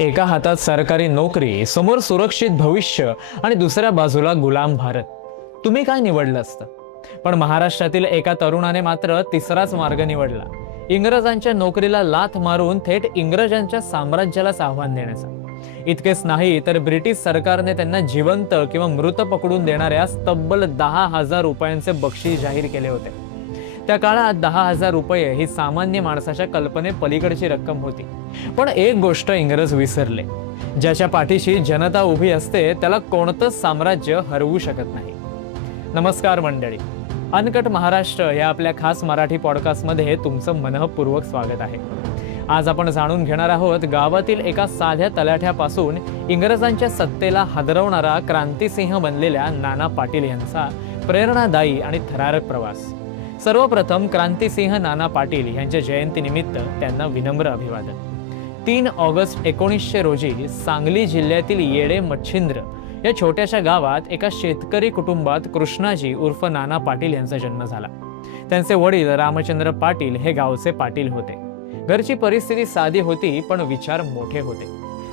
एका हातात सरकारी नोकरी, समोर सुरक्षित भविष्य आणि दुसऱ्या बाजूला गुलाम भारत. तुम्ही काय निवडलं असतं? पण महाराष्ट्रातील एका तरुणाने मात्र तिसराच मार्ग निवडला. इंग्रजांच्या नोकरीला लाथ मारून थेट इंग्रजांच्या साम्राज्यालाच आव्हान देण्याचा. इतकेच नाही तर ब्रिटिश सरकारने त्यांना जिवंत किंवा मृत पकडून देणाऱ्या तब्बल 10,000 रुपयांचे बक्षीस जाहीर केले होते. त्या काळात 10,000 रुपये ही सामान्य माणसाच्या कल्पने पलीकडची रक्कम होती. पण एक गोष्ट इंग्रज विसरले, ज्याच्या पाठीशी जनता उभी असते त्याला कोणतंच साम्राज्य हरवू शकत नाही. नमस्कार मंडळी, अनकट महाराष्ट्र या आपल्या खास मराठी पॉडकास्टमध्ये तुमचं मनःपूर्वक स्वागत आहे. आज आपण जाणून घेणार आहोत गावातील एका साध्या तलाठ्यापासून इंग्रजांच्या सत्तेला हादरवणारा क्रांतिसिंह बनलेल्या नाना पाटील यांचा प्रेरणादायी आणि थरारक प्रवास. सर्वप्रथम क्रांतिसिंह नाना पाटील यांच्या जयंतीनिमित्त त्यांना विनम्र अभिवादन. 3 ऑगस्ट 1900 रोजी सांगली जिल्ह्यातील येडे मच्छिंद्र या छोट्याशा गावात एका शेतकरी कुटुंबात कृष्णाजी उर्फ नाना पाटील यांचा जन्म झाला. त्यांचे वडील रामचंद्र पाटील हे गावचे पाटील होते. घरची परिस्थिती साधी होती, पण विचार मोठे होते.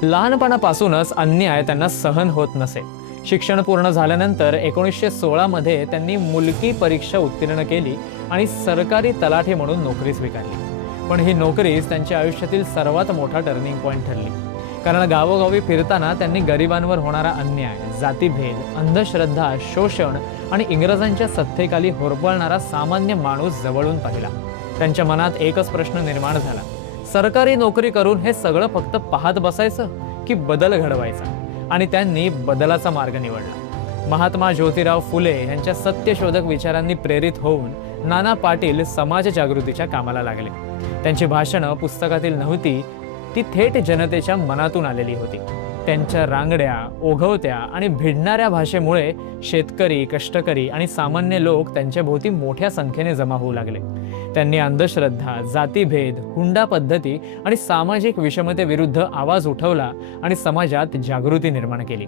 लहानपणापासूनच अन्याय त्यांना सहन होत नसे. शिक्षण पूर्ण झाल्यानंतर 1916 मध्ये त्यांनी मुलकी परीक्षा उत्तीर्ण केली आणि सरकारी तलाठी म्हणून नोकरी स्वीकारली. पण ही नोकरीच त्यांच्या आयुष्यातील सर्वात मोठा टर्निंग पॉइंट ठरली. कारण गावोगावी फिरताना त्यांनी गरिबांवर होणारा अन्याय, जातीभेद, अंधश्रद्धा, शोषण आणि इंग्रजांच्या सत्तेखाली होरपळणारा सामान्य माणूस जवळून पाहिला. त्यांच्या मनात एकच प्रश्न निर्माण झाला: सरकारी नोकरी करून हे सगळं फक्त पाहत बसायचं की बदल घडवायचा? आणि त्यांनी बदलाचा मार्ग निवडला. महात्मा ज्योतिराव फुले यांच्या सत्यशोधक विचारांनी प्रेरित होऊन नाना पाटील समाज जागृतीच्या कामाला लागले. त्यांची भाषणं पुस्तकातील नव्हती, ती थेट जनतेच्या मनातून आलेली होती. त्यांच्या रांगड्या, ओघवत्या आणि भिडणाऱ्या भाषेमुळे शेतकरी, कष्टकरी आणि सामान्य लोक त्यांच्या भोवती मोठ्या संख्येने जमा होऊ लागले. त्यांनी अंधश्रद्धा, जातीभेद, हुंडा पद्धती आणि सामाजिक विषमतेविरुद्ध आवाज उठवला आणि समाजात जागृती निर्माण केली.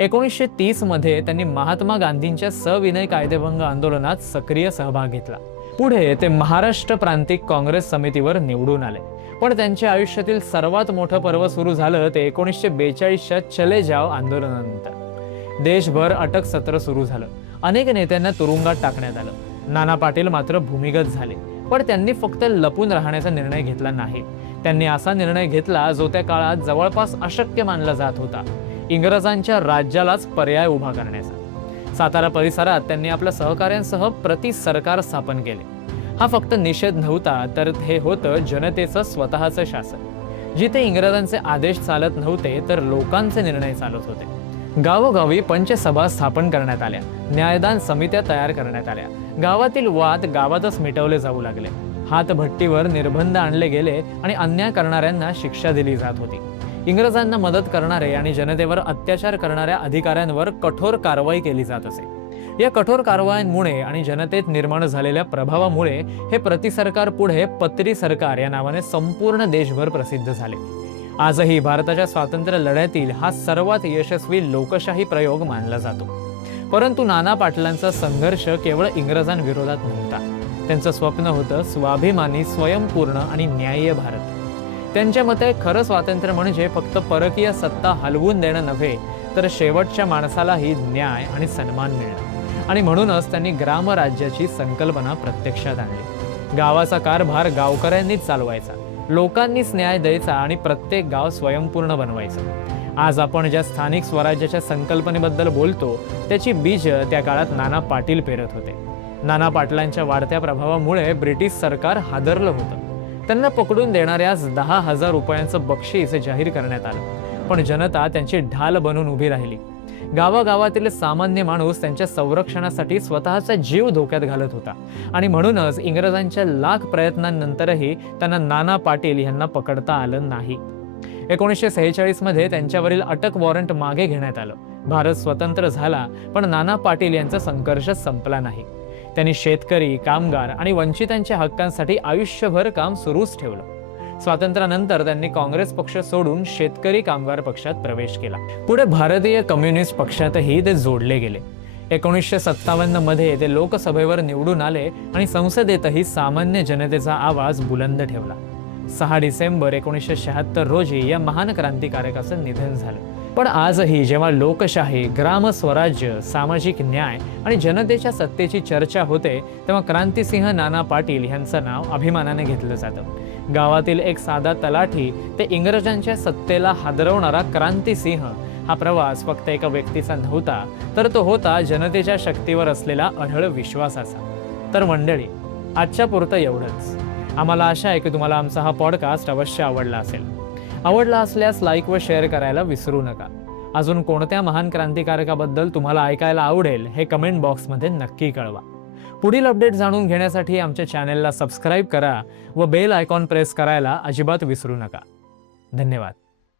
1930 मध्ये त्यांनी महात्मा गांधींच्या सविनय कायदेभंग आंदोलनात सक्रिय सहभाग घेतला. पुढे ते महाराष्ट्र प्रांतिक काँग्रेस समितीवर निवडून आले. पण त्यांच्या आयुष्यातील सर्वात मोठं पर्व सुरू झालं ते 1942च्या चले जाव आंदोलनानंतर. देशभर अटक सत्र सुरू झालं. अनेक नेत्यांना तुरुंगात टाकण्यात आलं. नाना पाटील मात्र भूमिगत झाले. पण त्यांनी फक्त लपून राहण्याचा निर्णय घेतला नाही. त्यांनी असा निर्णय घेतला जो त्या काळात जवळपास अशक्य मानला जात होता: इंग्रजांच्या राज्यालाच पर्याय उभा करण्याचा. सातारा परिसरात त्यांनी आपल्या सहकाऱ्यांसह प्रति सरकार स्थापन केले. हा फक्त निषेध नव्हता, तर हे होतं जनतेचं स्वतःचं शासन, जिथे इंग्रजांचे आदेश चालत नव्हते तर लोकांचे निर्णय चालत होते. गावोगावी पंचसभा स्थापन करण्यात आल्या. न्यायदान समित्या तयार करण्यात आल्या. गावातील वाद गावातच मिटवले जाऊ लागले. हातभट्टीवर निर्बंध आणले गेले आणि अन्याय करणाऱ्यांना शिक्षा दिली जात होती. इंग्रजांना मदत करणारे आणि जनतेवर अत्याचार करणाऱ्या अधिकाऱ्यांवर कठोर कारवाई केली जात असे. या कठोर कारवायांमुळे आणि जनतेत निर्माण झालेल्या प्रभावामुळे हे प्रतिसरकार पुढे पत्री सरकार या नावाने संपूर्ण देशभर प्रसिद्ध झाले. आजही भारताच्या स्वातंत्र्य लढ्यातील हा सर्वात यशस्वी लोकशाही प्रयोग मानला जातो. परंतु नाना पाटलांचा संघर्ष केवळ इंग्रजांविरोधात नव्हता. त्यांचं स्वप्न होतं स्वाभिमानी, स्वयंपूर्ण आणि न्याय्य भारत. त्यांच्या मते खरं स्वातंत्र्य म्हणजे फक्त परकीय सत्ता हलवून देणं नव्हे, तर शेवटच्या माणसालाही न्याय आणि सन्मान मिळणं. आणि म्हणूनच त्यांनी ग्रामराज्याची संकल्पना प्रत्यक्षात आणली. गावाचा कारभार गावकऱ्यांनीच चालवायचा, लोकांनीच न्याय द्यायचा आणि प्रत्येक गाव स्वयंपूर्ण बनवायचं. आज आपण ज्या स्थानिक स्वराज्याच्या संकल्पनेबद्दल बोलतो त्याची बीज त्या काळात नाना पाटील पेरत होते. नाना पाटलांच्या वाढत्या प्रभावामुळे ब्रिटिश सरकार हादरलं होतं. त्यांना पकडून देणाऱ्याच 10,000 रुपयांचं बक्षीस जाहीर करण्यात आलं. पण जनता त्यांची ढाल बनून उभी राहिली. गावागावातील सामान्य माणूस त्यांच्या संरक्षणासाठी स्वतःचा जीव धोक्यात घालत होता. आणि म्हणूनच इंग्रजांच्या लाख प्रयत्नांनंतरही त्यांना नाना पाटील यांना पकडता आलं नाही. 1946 मध्ये त्यांच्यावरील अटक वॉरंट मागे घेण्यात आलं. भारत स्वतंत्र झाला, पण नाना पाटील यांचा संघर्ष संपला नाही. त्यांनी शेतकरी, कामगार आणि वंचितांच्या हक्कांसाठी आयुष्यभर काम सुरूच ठेवलं. स्वातंत्र्यानंतर त्यांनी काँग्रेस पक्ष सोडून शेतकरी कामगार पक्षात प्रवेश केला. पुढे भारतीय कम्युनिस्ट पक्षातही ते जोडले गेले. 1957 मध्ये ते लोकसभेवर निवडून आले आणि संसदेतही सामान्य जनतेचा आवाज बुलंद ठेवला. 6 डिसेंबर 1976 रोजी या महान क्रांतिकारकाचं निधन झालं. पण आजही जेव्हा लोकशाही, ग्रामस्वराज्य, सामाजिक न्याय आणि जनतेच्या सत्तेची चर्चा होते, तेव्हा क्रांतिसिंह नाना पाटील यांचं नाव अभिमानाने घेतलं जातं. गावातील एक साधा तलाठी ते इंग्रजांच्या सत्तेला हादरवणारा क्रांतिसिंह हा प्रवास फक्त एका व्यक्तीचा नव्हता, तर तो होता जनतेच्या शक्तीवर असलेला अढळ विश्वासाचा. तर मंडळी, आजच्या पुरतं एवढंच. आम्हाला आशा आहे की तुम्हाला आमचा हा पॉडकास्ट अवश्य आवडला असेल. आवडला असल्यास लाईक व शेअर करायला विसरू नका. अजून कोणत्या महान क्रांतिकारकाबद्दल तुम्हाला ऐकायला आवडेल हे कमेंट बॉक्समध्ये नक्की कळवा. पुढील अपडेट जाणून घेण्यासाठी आमच्या चॅनेलला सबस्क्राईब करा व बेल आयकॉन प्रेस करायला अजिबात विसरू नका. धन्यवाद.